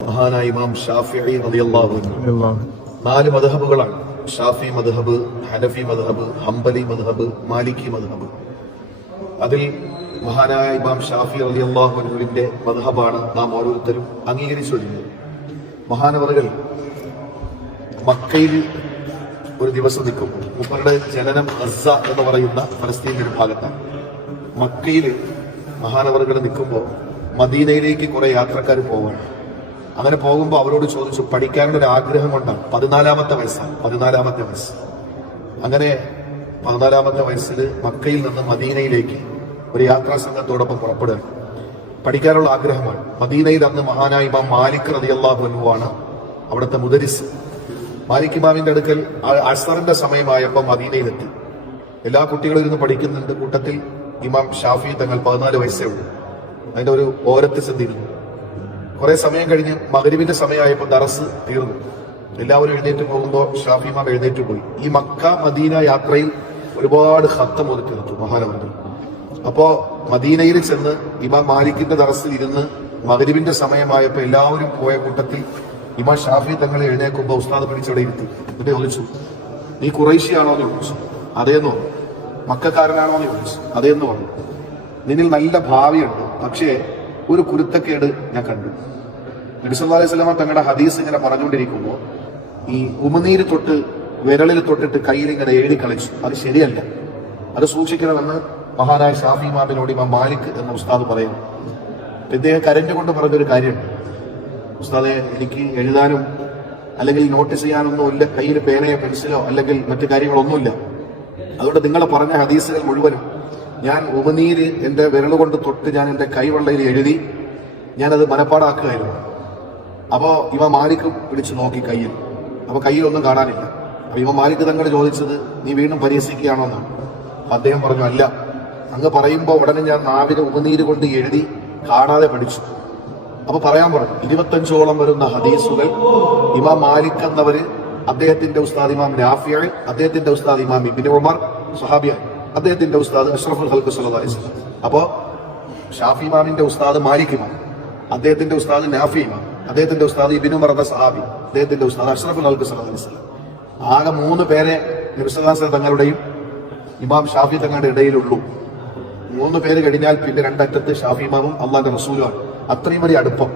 മഹാനായ ഇമാം ഷാഫിഈ റളിയല്ലാഹു അൻഹു നാല് മദ്ഹബുകളാണ്. ഷാഫി മദ്ഹബ്, ഹനഫി മദ്ഹബ്, ഹംബലി മദ്ഹബ്, മാലിക്കി മദ്ഹബ്. അതിൽ മഹാനായ ഇമാം ഷാഫി റളിയല്ലാഹു അൻഹുവിന്റെ മദ്ഹബാണ് നാം ഓരോരുത്തരും അംഗീകരിച്ചു വരുന്നത്. മഹാനവറുകൾ മക്കയിൽ ഒരു ദിവസം നിൽക്കും. മൂപ്പരുടെ ജനനം ഗസ്സ എന്ന് പറയുന്ന ഫലസ്തീന്റെ ഒരു ഭാഗത്താണ്. മക്കയിൽ മഹാനവറുകൾ നിൽക്കുമ്പോൾ മദീനയിലേക്ക് കുറെ യാത്രക്കാർ പോവാണ്. അങ്ങനെ പോകുമ്പോൾ അവരോട് ചോദിച്ചു, പഠിക്കാനുള്ള ഒരു ആഗ്രഹം കൊണ്ടാണ്. 14-ാമത്തെ വയസ്സ്. അങ്ങനെ 14-ാമത്തെ വയസ്സിൽ മക്കയിൽ നിന്ന് മദീനയിലേക്ക് ഒരു യാത്രാ സംഘത്തോടൊപ്പം പുറപ്പെടുക. പഠിക്കാനുള്ള ആഗ്രഹമാണ്. മദീനയിൽ അന്ന് മഹാനായ ഇമാം മാലിക് റളിയല്ലാഹു അൻഹു ആണ് അവിടുത്തെ മുദരിസ്. മാലിക് ഇമാമിന്റെ അടുക്കൽ അസ്റിന്റെ സമയമായപ്പോൾ മദീനയിലെത്തി. എല്ലാ കുട്ടികളും ഇരുന്ന് പഠിക്കുന്നുണ്ട്. കൂട്ടത്തിൽ ഇമാം ഷാഫി തങ്ങൾ 14 വയസ്സേ ഉള്ളൂ. അതിന്റെ ഒരു ഓരത്ത് ചെന്നിരുന്നു. കുറെ സമയം കഴിഞ്ഞ് മഗ്രിബിന്റെ സമയമായപ്പോൾ ദറസ് തീർന്നു. എല്ലാവരും എഴുന്നേറ്റ് പോകുമ്പോൾ ഷാഫി ഇമാം എഴുന്നേറ്റ് പോയി. ഈ മക്ക മദീന യാത്രയിൽ ഒരുപാട് ഖത്തം ഒതുക്കി നിർത്തും മഹാനവറുകൾ. അപ്പോ മദീനയിൽ ചെന്ന് ഇമാം മാലിക്കിന്റെ ദറസിൽ ഇരുന്ന് മഗ്രിബിന്റെ സമയമായപ്പോൾ എല്ലാവരും പോയ കൂട്ടത്തിൽ ഇമാം ഷാഫി തങ്ങളെ എഴുന്നേക്കുമ്പോൾ ഉസ്താദ് പിടിച്ചവിടെ ഇരുത്തി. എന്നിട്ട് ചോദിച്ചു, നീ ഖുറൈശിയാണോ എന്ന് ചോദിച്ചു. അതേന്ന് പറഞ്ഞു. മക്കാരനാണോ എന്ന് ചോദിച്ചു. അതേന്ന് പറഞ്ഞു. നിന്നിൽ നല്ല ഭാവിയുണ്ട്, പക്ഷേ ഒരു കുരുത്തക്കേട് ഞാൻ കണ്ടു. നബി സല്ലല്ലാഹു അലൈഹി വസല്ലം തങ്ങളുടെ ഹദീസ് ഇങ്ങനെ പറഞ്ഞുകൊണ്ടിരിക്കുമ്പോൾ ഈ ഉമിനീര് തൊട്ട് വിരളിൽ തൊട്ടിട്ട് കയ്യിൽ ഇങ്ങനെ എഴുതി കളിച്ചു. അത് ശരിയല്ല, അത് സൂക്ഷിക്കണമെന്ന് മഹാനായ ഷാഫി ഇമാമിനോട് ഇമാം മാലിക് എന്ന ഉസ്താദ് പറയുന്നു. ഇദ്ദേഹം കരഞ്ഞുകൊണ്ട് പറഞ്ഞൊരു കാര്യമുണ്ട്, ഉസ്താദെ എനിക്ക് എഴുതാനും അല്ലെങ്കിൽ നോട്ട് ചെയ്യാനൊന്നും ഇല്ല, കയ്യിൽ പേനയോ പെൻസിലോ അല്ലെങ്കിൽ മറ്റു കാര്യങ്ങളൊന്നുമില്ല. അതുകൊണ്ട് നിങ്ങൾ പറഞ്ഞ ഹദീസുകൾ മുഴുവനും ഞാൻ ഉമിനീര് എന്റെ വിരലുകൊണ്ട് തൊട്ട് ഞാൻ എന്റെ കൈവെള്ളയിൽ എഴുതി ഞാനത് മനപ്പാടാക്കുകയായിരുന്നു. അപ്പോ ഇമാം മാലിക് പിടിച്ചു നോക്കി കയ്യിൽ. അപ്പൊ കയ്യിലൊന്നും കാണാനില്ല. അപ്പൊ ഇമാം മാലിക് തങ്ങൾ ചോദിച്ചത്, നീ വീണ്ടും പരിഹസിക്കുകയാണോ എന്നാണ്. അദ്ദേഹം പറഞ്ഞു, അല്ല, അങ്ങ് പറയുമ്പോൾ ഉടനെ ഞാൻ നാവിന് ഉമിനീര് കൊണ്ട് എഴുതി കാണാതെ പഠിച്ചു. അപ്പൊ പറയാൻ പറഞ്ഞു. 25ഓളം വരുന്ന ഹദീസുകൾ ഇമാം മാലിക് എന്നവര്, അദ്ദേഹത്തിന്റെ ഉസ്താദ് ഇമാം നാഫിഅ, അദ്ദേഹത്തിന്റെ ഉസ്താദ് ഇമാം ഇബ്നു ഉമർ സ്വഹാബിയാണ്, അദ്ദേഹത്തിന്റെ ഉസ്താദ് അഷ്റഫുൽ ഖൽഖ് സല്ലല്ലാഹു അലൈഹി വസല്ലം. അപ്പോ ഷാഫി ഇമാമിന്റെ ഉസ്താദ് മാലിക് ഇമാം, അദ്ദേഹത്തിന്റെ ഉസ്താദ് നാഫി ഇമാം, അദ്ദേഹത്തിന്റെ ഉസ്താദ് ഇബ്നു ഉമർ എന്ന സഹാബി, അദ്ദേഹത്തിന്റെ ഉസ്താദ് അഷ്റഫുൽ ഖൽഖ് സല്ലല്ലാഹു അലൈഹി വസല്ലം. ആകെ 3 പേരെ നബി സല്ലല്ലാഹു അലൈഹി വസല്ലം തങ്ങളുടെയും ഇമാം ഷാഫി തങ്ങളുടെ ഇടയിലുള്ളൂ. 3 പേര് കഴിഞ്ഞാൽ പിന്നെ രണ്ടറ്റത്ത് ഷാഫി ഇമാമും അള്ളാന്റെ റസൂലുമാണ്. അത്രയും വലിയ അടുപ്പം.